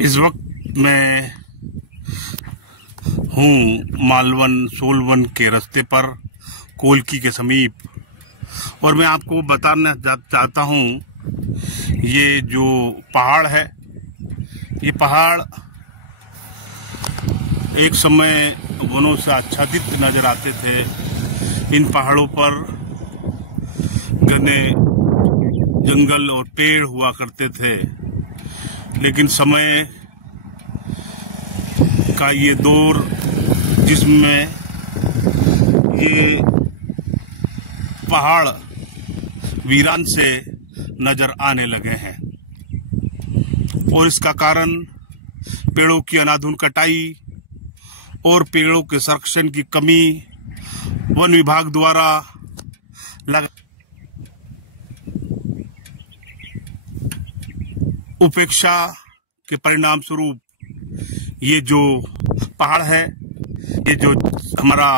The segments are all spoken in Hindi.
इस वक्त मैं हूँ मालवन सोलवन के रास्ते पर कोलकी के समीप, और मैं आपको बताना चाहता हूँ ये जो पहाड़ है, ये पहाड़ एक समय वनों से आच्छादित नजर आते थे। इन पहाड़ों पर घने जंगल और पेड़ हुआ करते थे, लेकिन समय का ये दौर जिसमें ये पहाड़ वीरान से नजर आने लगे हैं, और इसका कारण पेड़ों की अंधाधुंध कटाई और पेड़ों के संरक्षण की कमी वन विभाग द्वारा उपेक्षा के परिणाम स्वरूप ये जो पहाड़ है, ये जो हमारा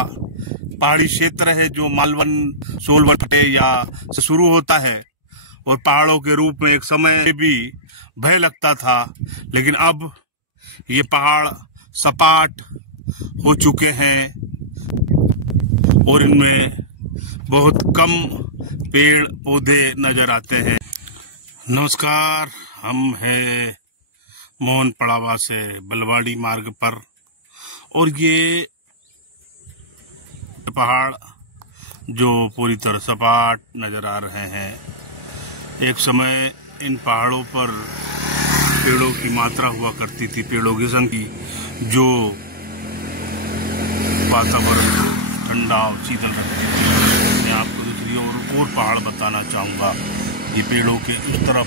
पहाड़ी क्षेत्र है जो मालवन सोलवन या से शुरू होता है, और पहाड़ों के रूप में एक समय भी भय लगता था, लेकिन अब ये पहाड़ सपाट हो चुके हैं और इनमें बहुत कम पेड़ पौधे नजर आते हैं। नमस्कार, हम हैं मोहन पड़ावा से बलवाड़ी मार्ग पर, और ये पहाड़ जो पूरी तरह सपाट नजर आ रहे हैं। एक समय इन पहाड़ों पर पेड़ों की मात्रा हुआ करती थी, पेड़ों की संख्या जो वातावरण को ठंडा और शीतल रखती थी। मैं आपको दूसरी और पहाड़ बताना चाहूँगा। ये पेड़ों के उस तरफ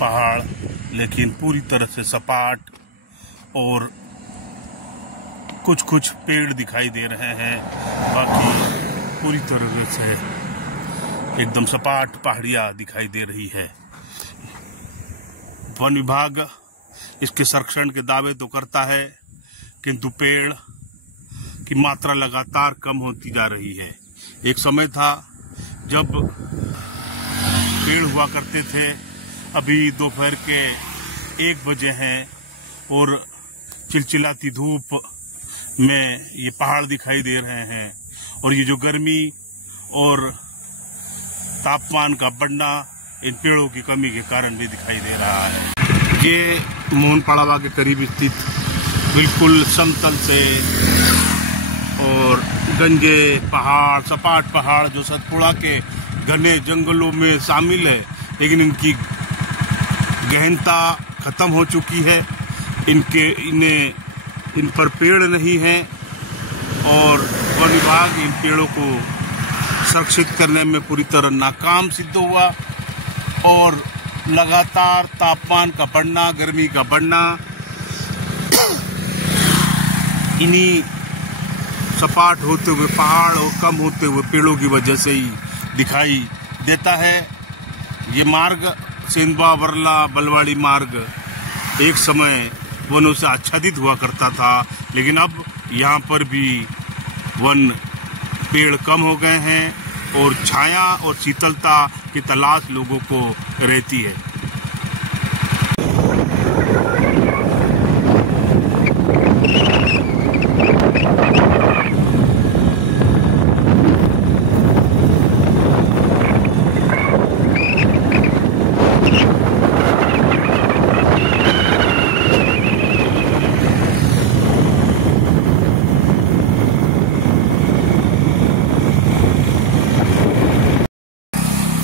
पहाड़, लेकिन पूरी तरह से सपाट, और कुछ पेड़ दिखाई दे रहे हैं, बाकी पूरी तरह से एकदम सपाट पहाड़ियाँ दिखाई दे रही है। वन विभाग इसके संरक्षण के दावे तो करता है, किंतु पेड़ की मात्रा लगातार कम होती जा रही है। एक समय था जब पेड़ हुआ करते थे, अभी दोपहर के 1 बजे हैं और चिलचिलाती धूप में ये पहाड़ दिखाई दे रहे हैं, और ये जो गर्मी और तापमान का बढ़ना इन पेड़ों की कमी के कारण भी दिखाई दे रहा है। ये मोहन पड़ावा के करीब स्थित बिल्कुल समतल से और गंजे पहाड़, सपाट पहाड़ जो सतपुड़ा के घने जंगलों में शामिल है, लेकिन इनकी गहनता खत्म हो चुकी है। इन पर पेड़ नहीं हैं, और वन विभाग इन पेड़ों को संरक्षित करने में पूरी तरह नाकाम सिद्ध हुआ, और लगातार तापमान का बढ़ना, गर्मी का बढ़ना इन्हीं सपाट होते हुए पहाड़ और कम होते हुए पेड़ों की वजह से ही दिखाई देता है। ये मार्ग सेंधवा वर्ला बलवाड़ी मार्ग एक समय वनों से आच्छादित हुआ करता था, लेकिन अब यहाँ पर भी वन पेड़ कम हो गए हैं, और छाया और शीतलता की तलाश लोगों को रहती है।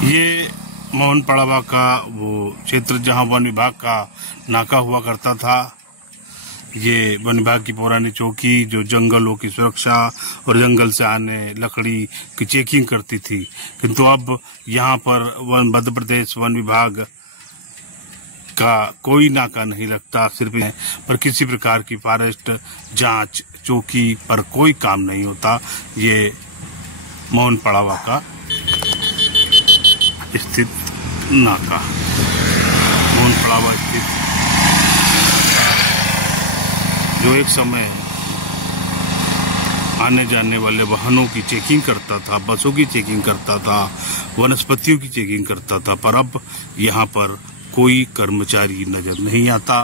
ये मोहन पड़ावा का वो क्षेत्र जहां वन विभाग का नाका हुआ करता था। ये वन विभाग की पुरानी चौकी जो जंगलों की सुरक्षा और जंगल से आने लकड़ी की चेकिंग करती थी, किंतु अब यहाँ पर मध्य प्रदेश वन विभाग का कोई नाका नहीं लगता। सिर्फ पर किसी प्रकार की फॉरेस्ट जांच चौकी पर कोई काम नहीं होता। ये मोहन पड़ावा का स्थित नाका, मोहन पड़ावा स्थित, जो एक समय आने जाने वाले वाहनों की चेकिंग करता था, बसों की चेकिंग करता था, वनस्पतियों की चेकिंग करता था, पर अब यहाँ पर कोई कर्मचारी नजर नहीं आता।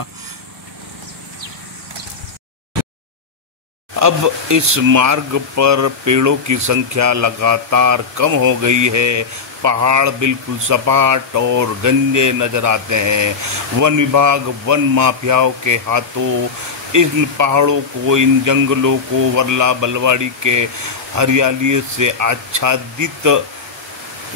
अब इस मार्ग पर पेड़ों की संख्या लगातार कम हो गई है। पहाड़ बिल्कुल सपाट और गंजे नजर आते हैं। वन विभाग वन माफियाओं के हाथों इन पहाड़ों को, इन जंगलों को वर्ला बलवाड़ी के हरियाली से आच्छादित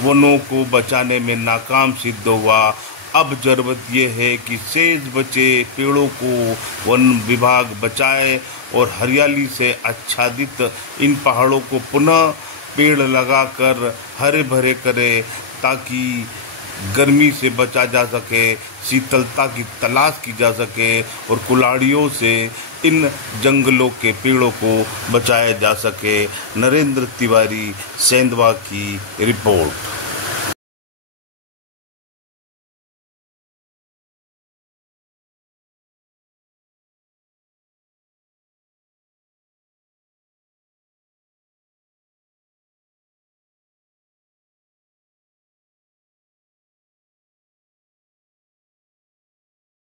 वनों को बचाने में नाकाम सिद्ध हुआ। अब जरूरत यह है कि शेष बचे पेड़ों को वन विभाग बचाए और हरियाली से आच्छादित इन पहाड़ों को पुनः पेड़ लगाकर हरे भरे करे, ताकि गर्मी से बचा जा सके, शीतलता की तलाश की जा सके और कुल्हाड़ियों से इन जंगलों के पेड़ों को बचाया जा सके। नरेंद्र तिवारी, सेंधवा की रिपोर्ट।